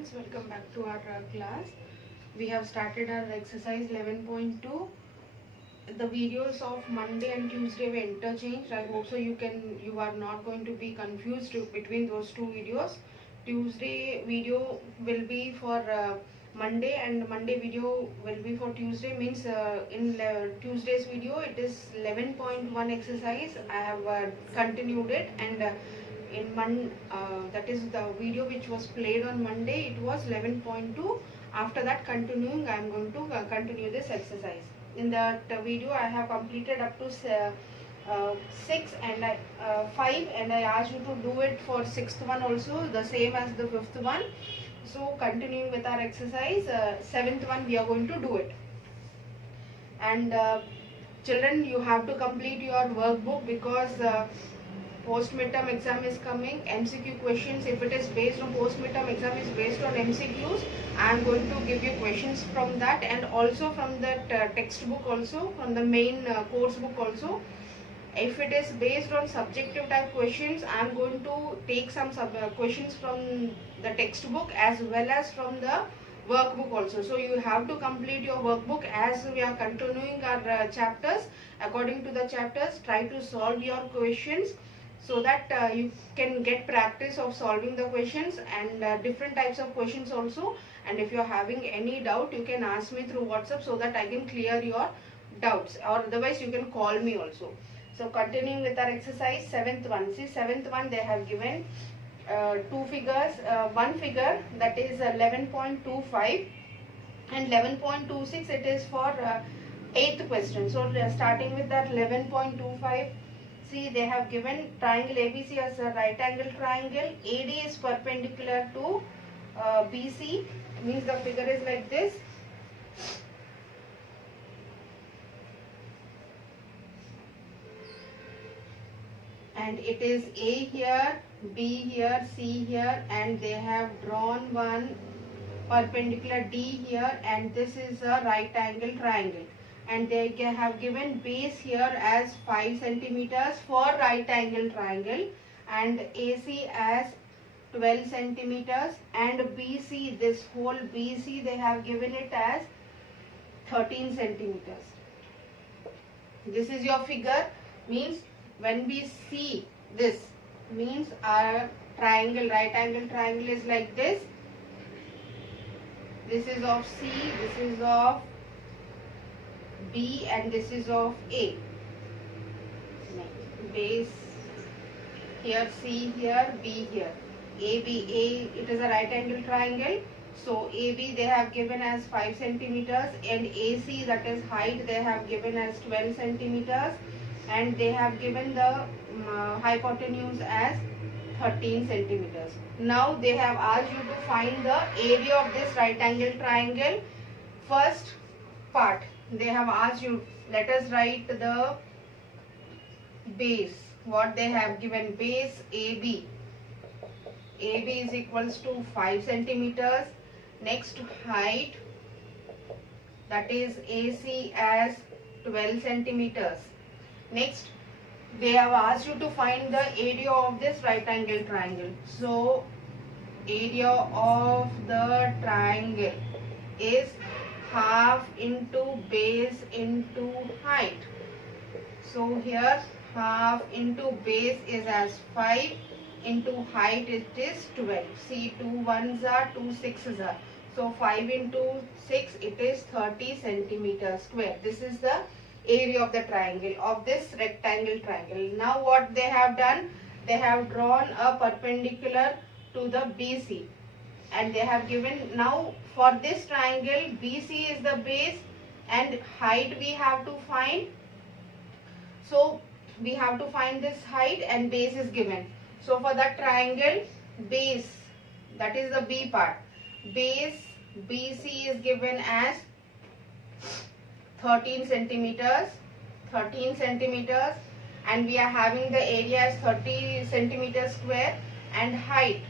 students, welcome back to our class. We have started our exercise 11.2. The videos of Monday and Tuesday were interchanged. I hope so you are not going to be confused between those two videos. Tuesday video will be for Monday and Monday video will be for Tuesday. Means in Tuesday's video it is 11.1 exercise. I have continued it, and that is the video which was played on Monday. It was 11.2. After that, continuing, I am going to continue this exercise. In that video, I have completed up to 6 and 5, and I asked you to do it for 6th one also, the same as the 5th one. So continuing with our exercise, 7th one we are going to do it. And children, you have to complete your workbook because post midterm exam is coming. MCQ questions, if it is based on post midterm exam, is based on MCQs. I am going to give you questions from that, and also from that textbook, also from the main course book also. If it is based on subjective type questions, I am going to take some questions from the textbook as well as from the workbook also. So you have to complete your workbook as we are continuing our chapters. According to the chapters, try to solve your questions so that you can get practice of solving the questions and different types of questions also. And if you are having any doubt, you can ask me through WhatsApp so that I can clear your doubts, or otherwise you can call me also. So continuing with our exercise, 7th one. See, 7th one, they have given two figures, one figure, that is 11.25, and 11.26 it is for 8th question. So starting with that 11.25, see, they have given triangle ABC as a right angle triangle. AD is perpendicular to BC, means the figure is like this. And it is A here, B here, C here, and they have drawn one perpendicular D here, and this is a right angle triangle. And they have given base here as 5 centimeters for right angle triangle, and AC as 12 centimeters, and BC, this whole BC, they have given it as 13 centimeters. This is your figure. Means when we see this, means our triangle, right angle triangle is like this. This is of C, this is of B, and this is of A. Base here, C here, B here. AB, it is a right angle triangle. So AB they have given as 5 centimeters, and AC, that is height, they have given as 12 centimeters, and they have given the hypotenuse as 13 centimeters. Now they have asked you to find the area of this right angle triangle. First part, they have asked you, let us write the base. What they have given, base AB. AB is equals to 5 centimeters. Next, height, that is AC as 12 centimeters. Next, they have asked you to find the area of this right angle triangle. So, area of the triangle is half into base into height. So, here half into base is as 5, into height it is 12. See, 2 1s are 2 6s are. So 5 into 6, it is 30 centimeters square. This is the area of the triangle, of this rectangle triangle. Now what they have done, they have drawn a perpendicular to the BC, and they have given, now for this triangle, BC is the base and height we have to find. So we have to find this height, and base is given. So for that triangle, base, that is the B part, base BC is given as 13 centimeters, and we are having the area as 30 centimeters square, and height,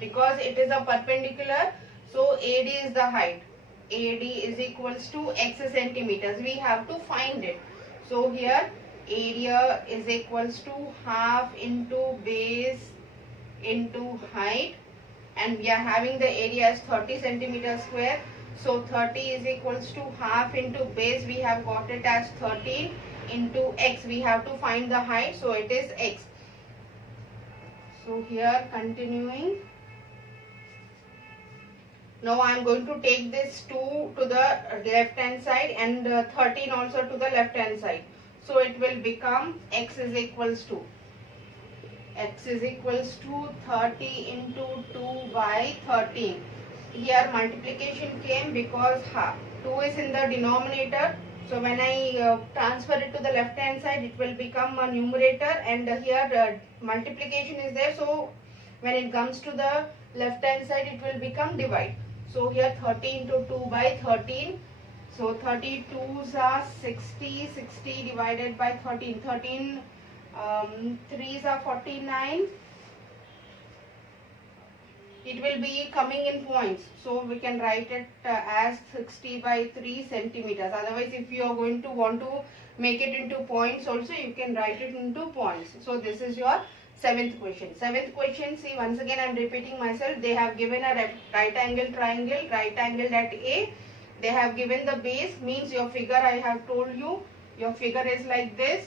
because it is a perpendicular, so AD is the height. AD is equals to X centimeters. We have to find it. So here area is equals to half into base into height, and we are having the area as 30 centimeters square. So 30 is equals to half into base, we have got it as 13 into x. We have to find the height, so it is x. So here continuing. Now I am going to take this 2 to the left hand side and 13 also to the left hand side. So it will become x is equals to 30 into 2 by 13. Here multiplication came because 2 is in the denominator. So when I transfer it to the left hand side, it will become a numerator, and here multiplication is there. So when it comes to the left hand side, it will become divide. So here 30 into 2 by 13. So 32s are 60, 60 divided by 13. 13 3s are 49. It will be coming in points. So we can write it as 60 by 3 centimeters. Otherwise, if you are going to want to make it into points also, you can write it into points. So this is your 7th question. 7th question, see, once again I am repeating myself. They have given a right angle triangle, right angle at A. They have given the base, means your figure, I have told you, your figure is like this.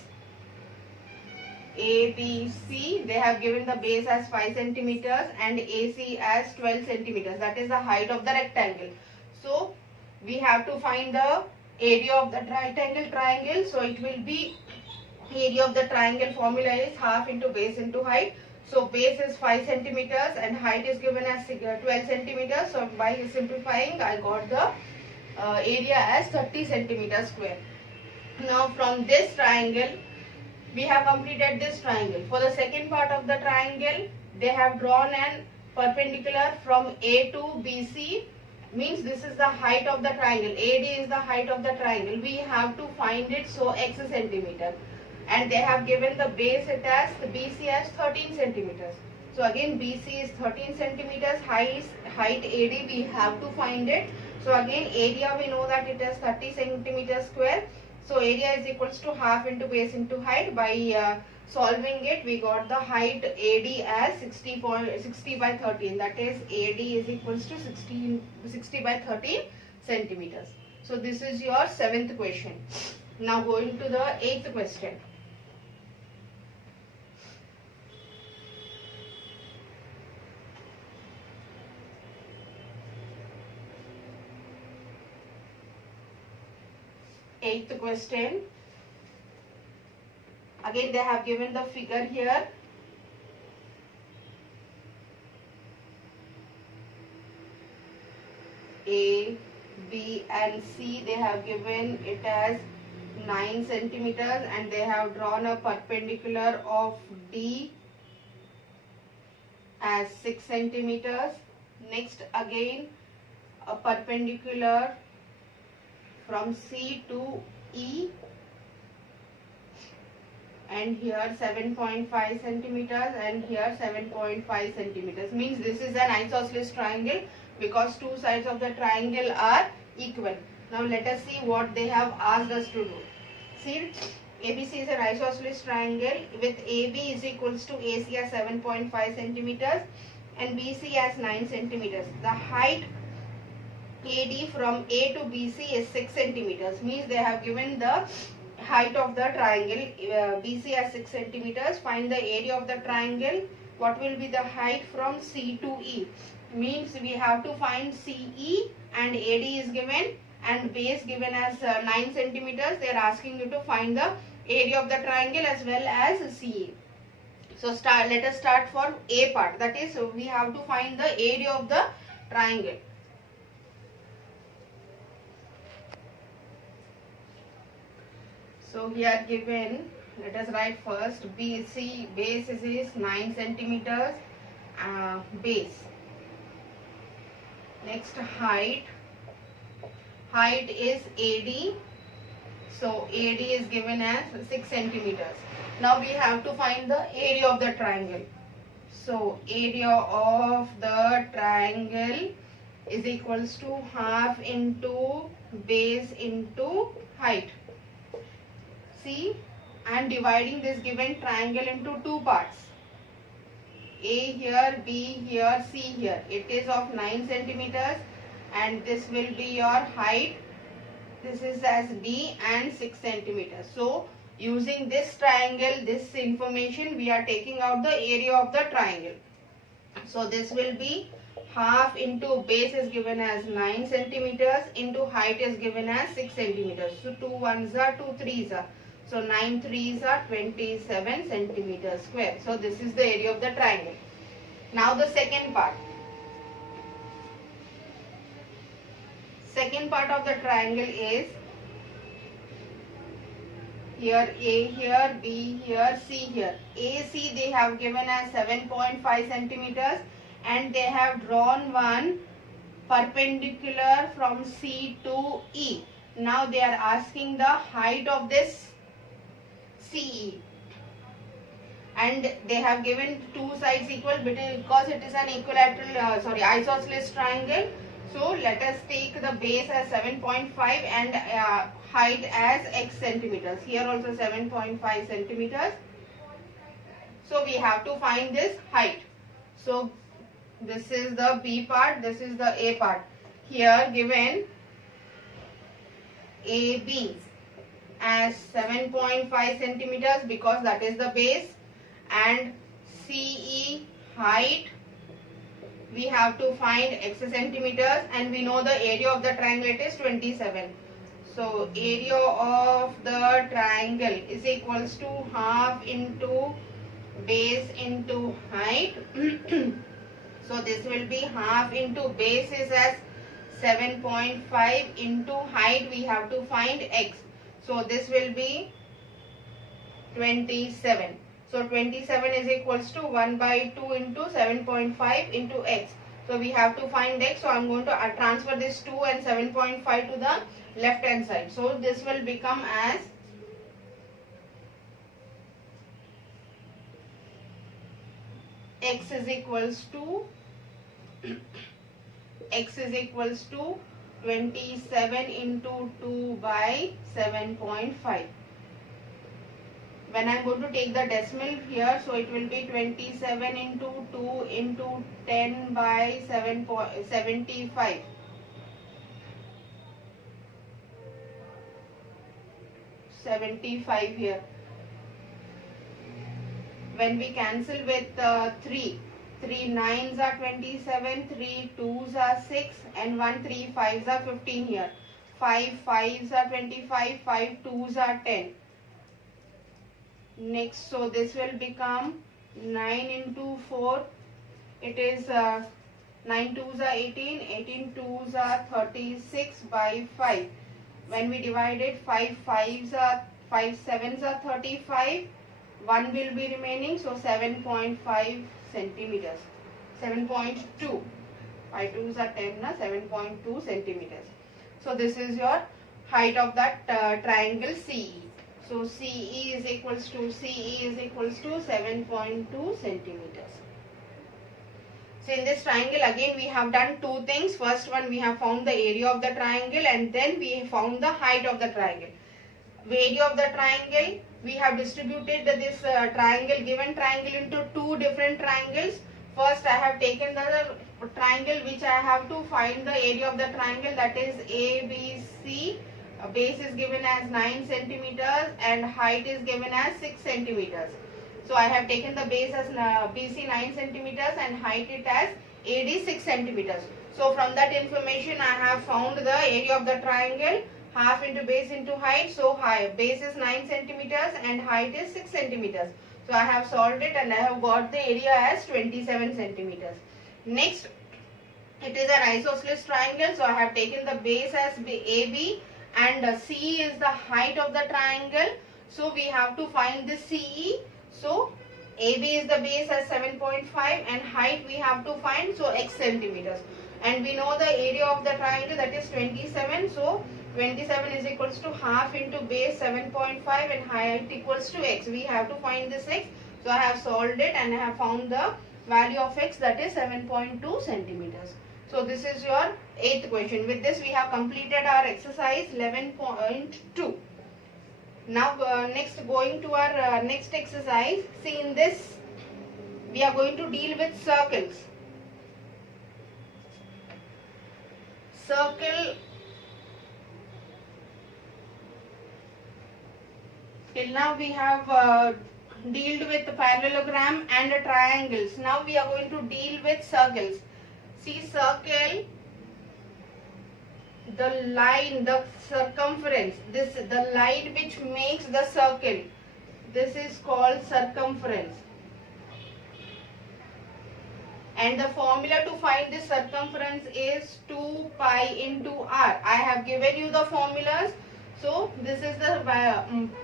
ABC, they have given the base as 5 centimeters and AC as 12 centimeters. That is the height of the rectangle. So we have to find the area of the right angle triangle. So it will be, area of the triangle formula is half into base into height. So base is 5 centimeters and height is given as 12 centimeters. So by simplifying, I got the area as 30 centimeters square. Now from this triangle, we have completed this triangle. For the second part of the triangle, they have drawn an perpendicular from A to BC, means this is the height of the triangle. AD is the height of the triangle. We have to find it, so x centimeter. And they have given the base it as, the BC as 13 centimeters. So again BC is 13 centimeters, height AD we have to find it. So again area we know that it is 30 centimeters square. So area is equals to half into base into height. By solving it, we got the height AD as 60 by 13. That is AD is equals to 60 by 13 centimeters. So this is your 7th question. Now going to the 8th question. Eighth question. Again they have given the figure here. A, B and C, they have given it as 9 centimeters and they have drawn a perpendicular of D as 6 centimeters. Next again a perpendicular from C to E, and here 7.5 centimeters and here 7.5 centimeters. Means this is an isosceles triangle because two sides of the triangle are equal. Now let us see what they have asked us to do. See, ABC is an isosceles triangle with AB is equals to AC as 7.5 centimeters and BC as 9 centimeters. The height AD from A to BC is 6 centimeters. Means they have given the height of the triangle BC as 6 centimeters. Find the area of the triangle. What will be the height from C to E? Means we have to find CE and AD is given and base given as 9 centimeters. They are asking you to find the area of the triangle as well as CE. So let us start for A part. That is, we have to find the area of the triangle. So here given, let us write first BC, base is 9 centimeters base. Next height is AD. So AD is given as 6 centimeters. Now we have to find the area of the triangle. So area of the triangle is equals to half into base into height. See, I am dividing this given triangle into two parts. A here, B here, C here. It is of 9 centimeters and this will be your height. This is as D and 6 centimeters. So using this triangle, this information, we are taking out the area of the triangle. So this will be half into base is given as 9 centimeters into height is given as 6 centimeters. So 2 ones are 2 threes are. So 9 threes are 27 centimeters square. So this is the area of the triangle. Now the second part. Second part of the triangle is here A here, B here, C here. AC they have given as 7.5 centimeters and they have drawn one perpendicular from C to E. Now they are asking the height of this CE and they have given two sides equal because it is an equilateral isosceles triangle. So let us take the base as 7.5 and height as x centimeters. Here also 7.5 centimeters. So we have to find this height. So this is the B part, this is the A part. Here given AB as 7.5 centimeters because that is the base, and CE height we have to find x centimeters, and we know the area of the triangle, it is 27. So area of the triangle is equals to half into base into height. So this will be half into base is as 7.5 into height we have to find x. So this will be 27. So 27 is equals to 1 by 2 into 7.5 into x. So we have to find x. So I am going to transfer this 2 and 7.5 to the left hand side. So this will become as x is equals to 27 into 2 by 7.5. When I am going to take the decimal here, so it will be 27 into 2 into 10 by 75. Here. When we cancel with 3 nines are 27, 3 twos are 6 and 1 3 fives are 15 here. 5 fives are 25, 5 twos are 10. Next, so this will become 9 into 4, it is 9 twos are 18, 18 twos are 36 by 5. When we divide it, 5 sevens are 35, 1 will be remaining, so 7.5 centimeters, 7.2, 5 twos are 10, 7.2 centimeters. So this is your height of that triangle CE. So CE is equals to 7.2 centimeters. So in this triangle again we have done two things. First one, we have found the area of the triangle and then we found the height of the triangle. Area of the triangle, we have distributed this given triangle into two different triangles. First I have taken the triangle which I have to find the area of the triangle, that is ABC. Base is given as 9 centimeters and height is given as 6 centimeters. So I have taken the base as BC 9 centimeters and height it as AD 6 centimeters. So from that information I have found the area of the triangle, half into base into height. So base is 9 centimeters and height is 6 centimeters. So I have solved it and I have got the area as 27 centimeters. Next, it is an isosceles triangle. So I have taken the base as AB and CE is the height of the triangle. So we have to find the CE. So AB is the base as 7.5 and height we have to find, so x centimeters. And we know the area of the triangle, that is 27. So 27 is equals to half into base 7.5 and height equals to x. We have to find this x. So I have solved it and I have found the value of x, that is 7.2 centimeters. So this is your 8th question. With this we have completed our exercise 11.2. Now next, going to our next exercise. See, in this we are going to deal with circles. Circle, till now we have dealt with parallelogram and triangles. Now we are going to deal with circles. See, circle, the line, the circumference, the line which makes the circle, this is called circumference. And the formula to find this circumference is 2 pi into r. I have given you the formulas. So this is the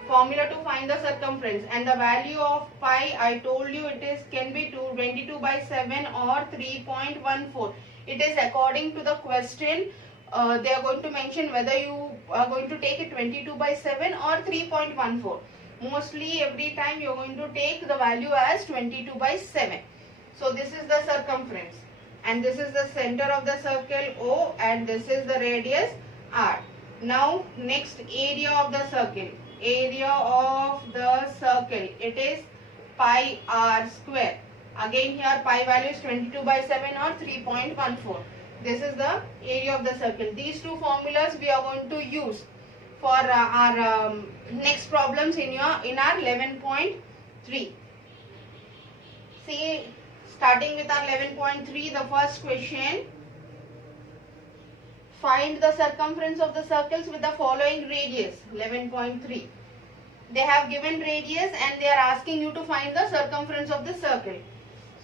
formula to find the circumference, and the value of pi, I told you, it is can be 22 by 7 or 3.14. It is according to the question. They are going to mention whether you are going to take it 22 by 7 or 3.14. Mostly every time you are going to take the value as 22 by 7. So this is the circumference, and this is the center of the circle O, and this is the radius R. Now next, area of the circle. Area of the circle, it is pi r square. Again here pi value is 22 by 7 or 3.14. This is the area of the circle. These two formulas we are going to use for our next problems in our 11.3. See, starting with our 11.3, the first question. Find the circumference of the circles with the following radius. 11.3. They have given radius and they are asking you to find the circumference of the circle.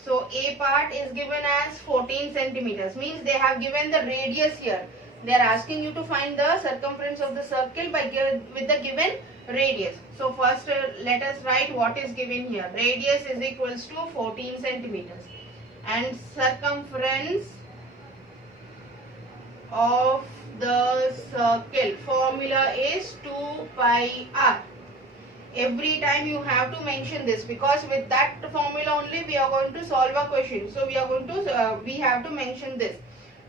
So A part is given as 14 centimeters. Means they have given the radius here. They are asking you to find the circumference of the circle with the given radius. So first let us write what is given here. Radius is equals to 14 centimeters. And circumference of the circle formula is 2 pi r. Every time you have to mention this, because with that formula only we are going to solve a question. So we are going to we have to mention this.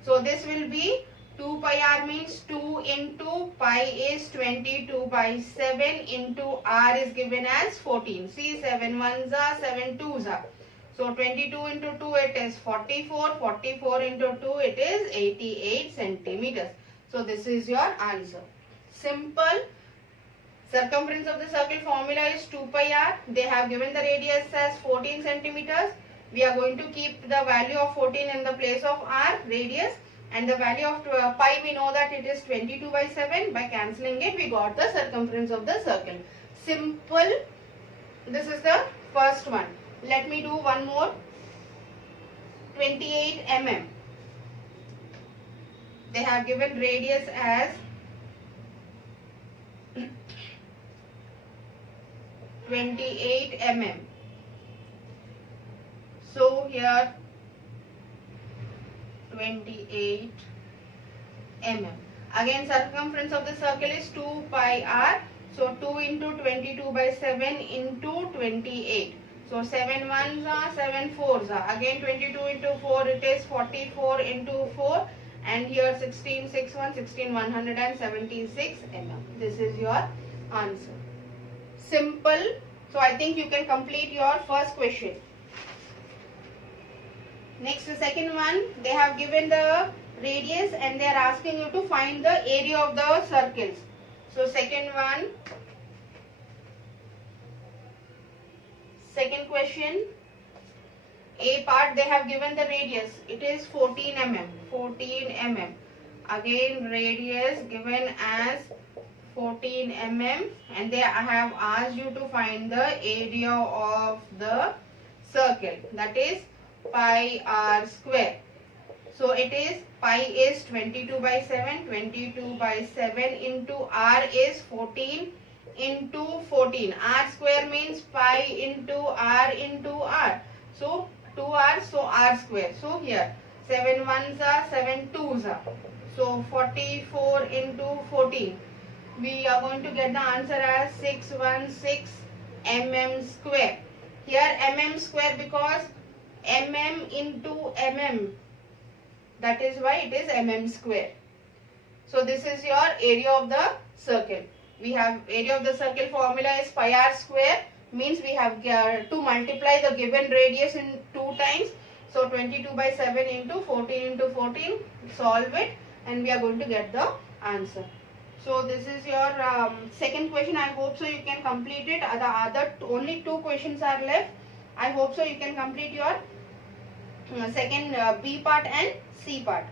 So this will be 2 pi r means 2 into pi is 22 by 7 into r is given as 14. See, 7 ones are 7 twos are. So 22 into 2 it is 44, 44 into 2 it is 88 centimeters. So this is your answer. Simple. Circumference of the circle formula is 2 pi r. They have given the radius as 14 centimeters. We are going to keep the value of 14 in the place of r, radius, and the value of pi, we know that it is 22 by 7. By cancelling it, we got the circumference of the circle. Simple. This is the first one. Let me do one more. 28 mm. They have given radius as 28 mm. So here 28 mm. Again, circumference of the circle is 2 pi r. So 2 into 22 by 7 into 28. So 7 ones are 7 fours are. Again 22 into 4 it is 44 into 4. And here 16 6 1 16 176 mm. This is your answer. Simple. So I think you can complete your first question. Next, the second one, they have given the radius and they are asking you to find the area of the circles. So second one, second question, A part, they have given the radius. It is 14 mm. 14 mm. Again, radius given as 14 mm, and they have asked you to find the area of the circle, that is pi r square. So it is pi is 22 by 7, 22 by 7 into r is 14 into 14. R square means pi into r. So 2r, so r square. So here 7 ones are 7 twos are. So 44 into 14. We are going to get the answer as 616 mm square. Here mm square because mm into mm. That is why it is mm square. So this is your area of the circle. We have area of the circle formula is pi r square. Means we have to multiply the given radius times. So 22 by 7 into 14, solve it, and we are going to get the answer. So this is your second question. I hope so you can complete it. The other only 2 questions are left. I hope so you can complete your second B part and C part.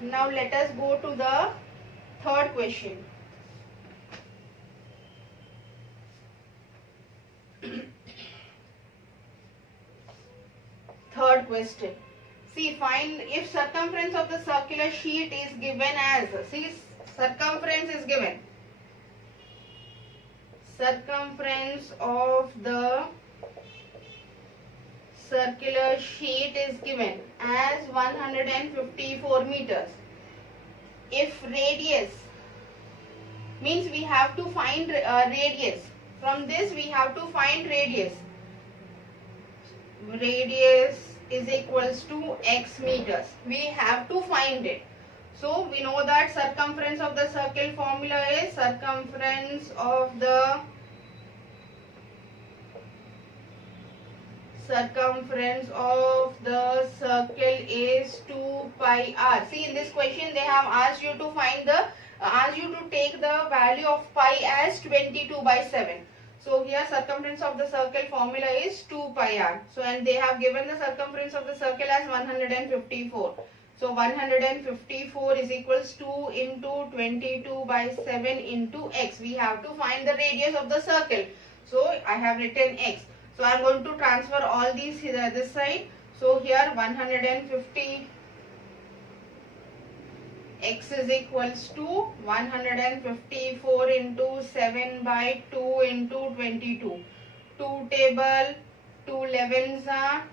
Now let us go to the third question. Third question. See, find if circumference of the circular sheet is given as, see, circumference is given. Circumference of the circular sheet is given as 154 meters. If radius, means we have to find radius. From this we have to find radius. Radius is equals to x meters. We have to find it. So we know that circumference of the circle formula is circumference of the circle is 2 pi r. See, in this question they have asked you to find the take the value of pi as 22 by 7. So here circumference of the circle formula is 2 pi r. So and they have given the circumference of the circle as 154. So 154 is equals 2 into 22 by 7 into x. We have to find the radius of the circle. So I have written x. So I am going to transfer all these here this side. So here 150 x is equals to 154 into 7 by 2 into 22. 2 table, 2 11s are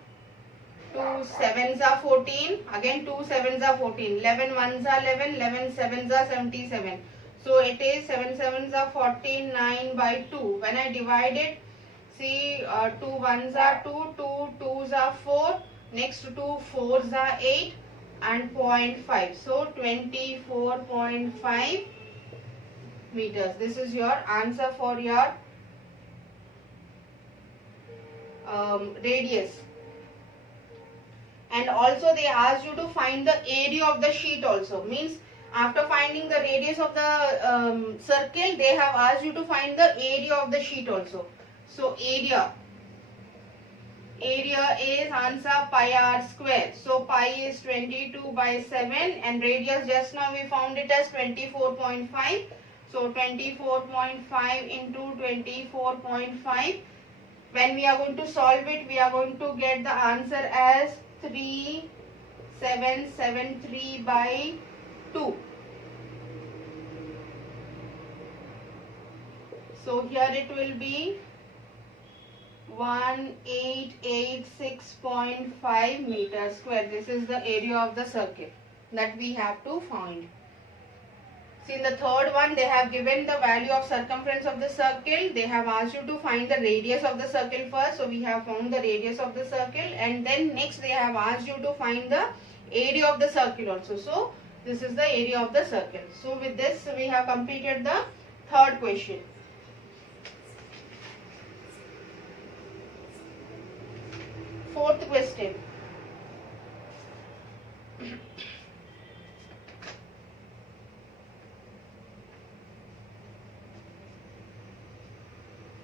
2 7s are 14. Again 2 7s are 14. 11 1s are 11. 11 7s are 77. So it is 7 7s are 49 by 2. When I divide it, see 2 1s are 2, 2 2s are 4, next 2 4s are 8 and 0.5. So 24.5 meters. This is your answer for your radius. And also they asked you to find the area of the sheet also. Means after finding the radius of the circle, they have asked you to find the area of the sheet also. So area is answer pi r square. So pi is 22 by 7 and radius just now we found it as 24.5. So 24.5 into 24.5. When we are going to solve it, we are going to get the answer as 3773 by 2. So here it will be 1886.5 meters square. This is the area of the circle that we have to find. See, in the third one, they have given the value of circumference of the circle. They have asked you to find the radius of the circle first. So we have found the radius of the circle, and then next they have asked you to find the area of the circle also. So this is the area of the circle. So with this, we have completed the third question. Fourth question.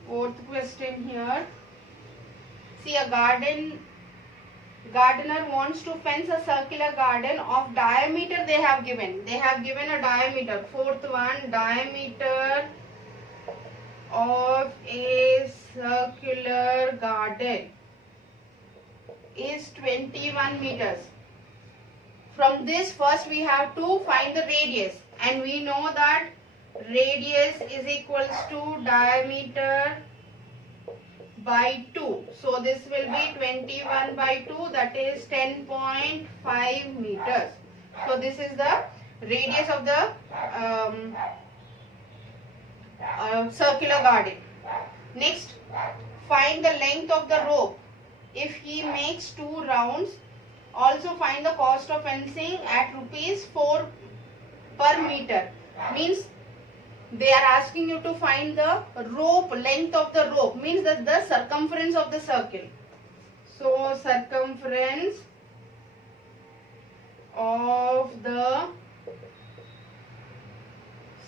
Fourth question here. See, a gardener wants to fence a circular garden of diameter they have given. They have given a diameter. Fourth one, diameter of a circular garden is 21 meters. From this, first we have to find the radius, and we know that radius is equals to diameter by 2. So this will be 21 by 2, that is 10.5 meters. So this is the radius of the circular garden. Next, find the length of the rope. If he makes 2 rounds, also find the cost of fencing at ₹4 per meter. Means they are asking you to find the rope, length of the rope, means that the circumference of the circle. So circumference of the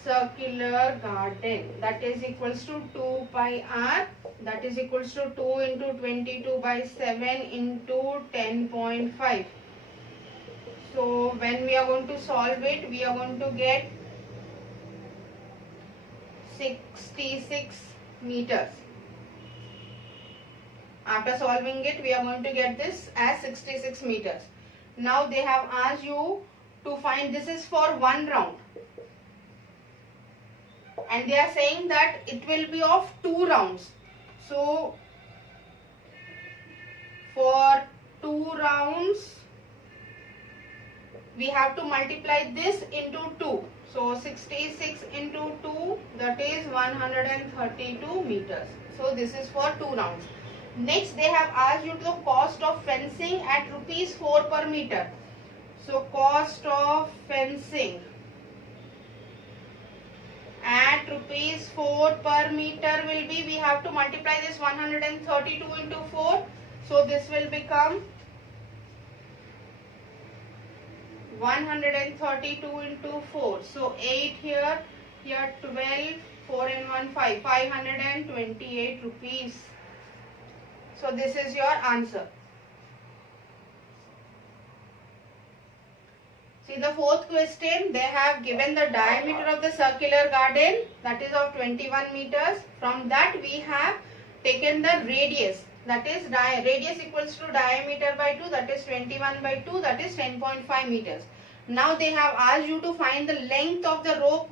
circular garden, that is equals to 2 pi r, that is equals to 2 into 22 by 7 into 10.5. So when we are going to solve it, we are going to get 66 meters. After solving it, we are going to get this as 66 meters. Now they have asked you to find, this is for one round, and they are saying that it will be of 2 rounds. So for 2 rounds we have to multiply this into 2. So 66 into 2, that is 132 meters. So this is for 2 rounds. Next they have asked you the cost of fencing at rupees 4 per meter. So cost of fencing at rupees 4 per meter will be, we have to multiply this 132 into 4. So this will become 132 into 4. So 8 here, 12, 4 and 1, 5, 528 rupees. So this is your answer. See the fourth question, they have given the diameter of the circular garden, that is of 21 meters. From that we have taken the radius, that is radius equals to diameter by 2, that is 21 by 2, that is 10.5 meters. Now they have asked you to find the length of the rope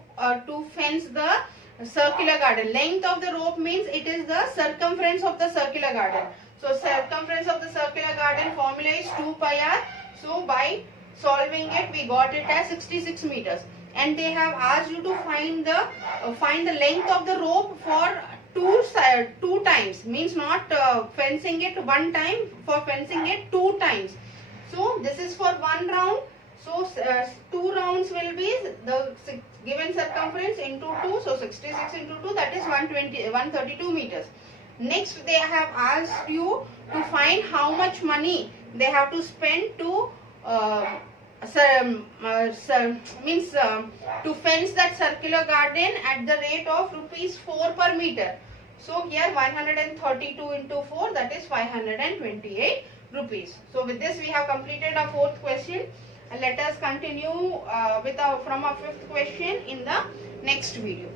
to fence the circular garden. Length of the rope means it is the circumference of the circular garden. So circumference of the circular garden formula is 2 pi r. So by solving it, we got it as 66 meters. And they have asked you to find the length of the rope for two times, means not fencing it one time, for fencing it 2 times. So this is for 1 round. So 2 rounds will be the given circumference into 2. So 66 into 2, that is 132 meters. Next they have asked you to find how much money they have to spend to to fence that circular garden at the rate of rupees 4 per meter. So here 132 into 4, that is 528 rupees. So with this we have completed our 4th question. And let us continue from our 5th question in the next video.